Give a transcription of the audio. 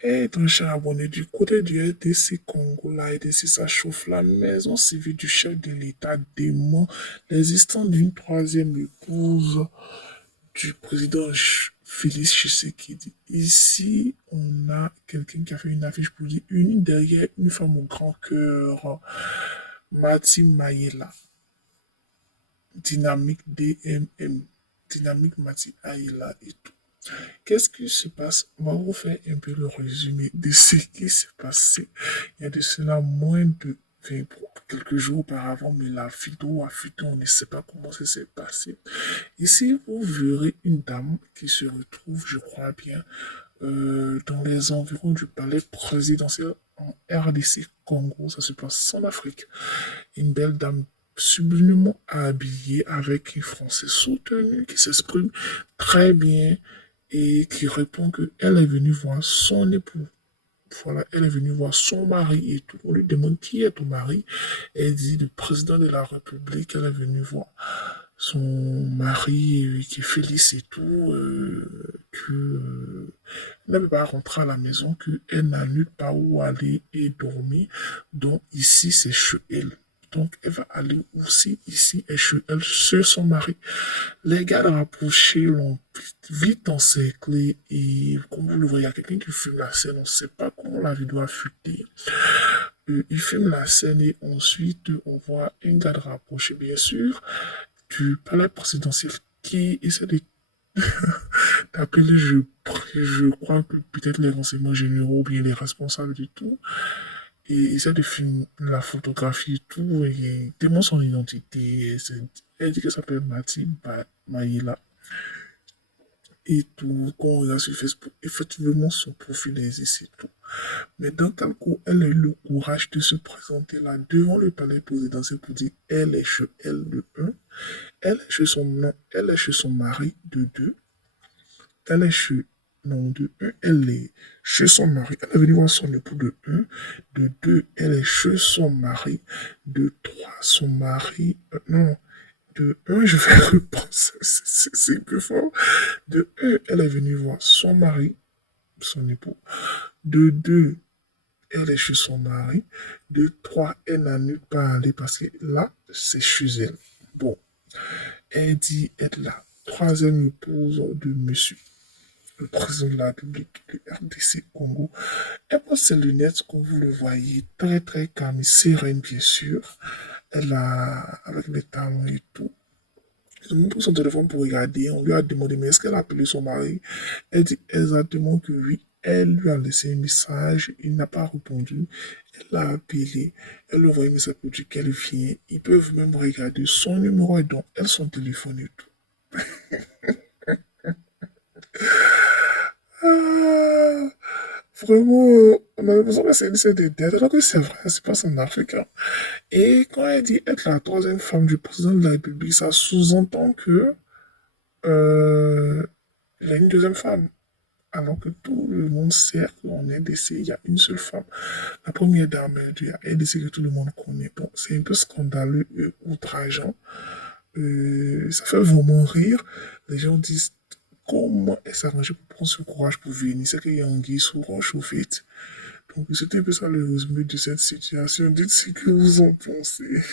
Et ton cher abonné du côté du RDC Congo, la RDC, ça chauffe la maison civile du chef de l'État dément l'existence d'une troisième épouse du président Félix Tshisekedi. Ici, on a quelqu'un qui a fait une affiche pour dire une derrière une femme au grand cœur, Mati Mayela, dynamique DMM, dynamique Mati Mayela et tout. Qu'est-ce qui se passe? On va vous faire un peu le résumé de ce qui s'est passé. Il y a de cela moins de 20, quelques jours auparavant, mais la vidéo a fuité, on ne sait pas comment ça s'est passé. Ici, vous verrez une dame qui se retrouve, je crois bien, dans les environs du palais présidentiel en RDC Congo. Ça se passe en Afrique. Une belle dame sublimement habillée avec un français soutenu qui s'exprime très bien et qui répond qu'elle est venue voir son époux. Voilà, elle est venue voir son mari et tout. On lui demande qui est ton mari. Elle dit le président de la République. Elle est venue voir son mari qui est Félix et tout. Elle ne peut pas rentrer à la maison, qu'elle n'a nulle part où aller et dormir. Donc ici, c'est chez elle. Donc, elle va aller aussi ici et chez elle, chez son mari. Les gars rapprochés l'ont vite encerclé et comme vous le voyez, il y a quelqu'un qui filme la scène. On ne sait pas comment la vidéo a fuité. Il filme la scène et ensuite on voit un garde rapproché, bien sûr, du palais présidentiel qui essaie d'appeler, je crois que peut-être les renseignements généraux ou bien les responsables du tout. Et il essaie de filmer la photographie et tout, et il démontre son identité. Elle dit qu'elle s'appelle Maïla et tout. Quand on regarde sur Facebook, effectivement, son profil existe et tout. Mais dans quel cas, elle a eu le courage de se présenter là devant le palais présidentiel pour dire elle est chez elle de un, elle est chez elle est chez son mari de deux, elle est chez non, de un, elle est chez son mari. Elle est venue voir son époux de un. De deux, elle est chez son mari. De trois, son mari. Non, de un, je vais repenser. C'est un peu fort. De un, elle est venue voir son mari, son époux. De deux, elle est chez son mari. De trois, elle n'a nulle part à aller parce que là, c'est chez elle. Bon, elle dit être la troisième épouse de monsieur le président de la République du RDC Congo. Elle porte ses lunettes, comme vous le voyez, très très calme et sereine, bien sûr. Elle a, avec les talons et tout. Elle a pris son téléphone pour regarder. On lui a demandé, mais est-ce qu'elle a appelé son mari? Elle dit exactement que oui. Elle lui a laissé un message. Il n'a pas répondu. Elle l'a appelé. Elle lui a envoyé un message pour dire qu'elle vient. Ils peuvent même regarder son numéro et donc elle son téléphone et tout. Ah, vraiment, on a l'impression que c'est des dettes, alors que c'est vrai, c'est pas en Afrique. Hein. Et quand elle dit être la troisième femme du président de la République, ça sous-entend que euh, il y a une deuxième femme. Alors que tout le monde sait qu'en RDC, il y a une seule femme. La première dame du RDC que tout le monde connaît. Bon, c'est un peu scandaleux et outrageant. Ça fait vraiment rire. Les gens disent comment elle s'est arrangée pour prendre ce courage pour venir. C'est qu'il y a un guise sous roche au fait. Donc, c'était un peu ça le résumé de cette situation. Dites ce que vous en pensez.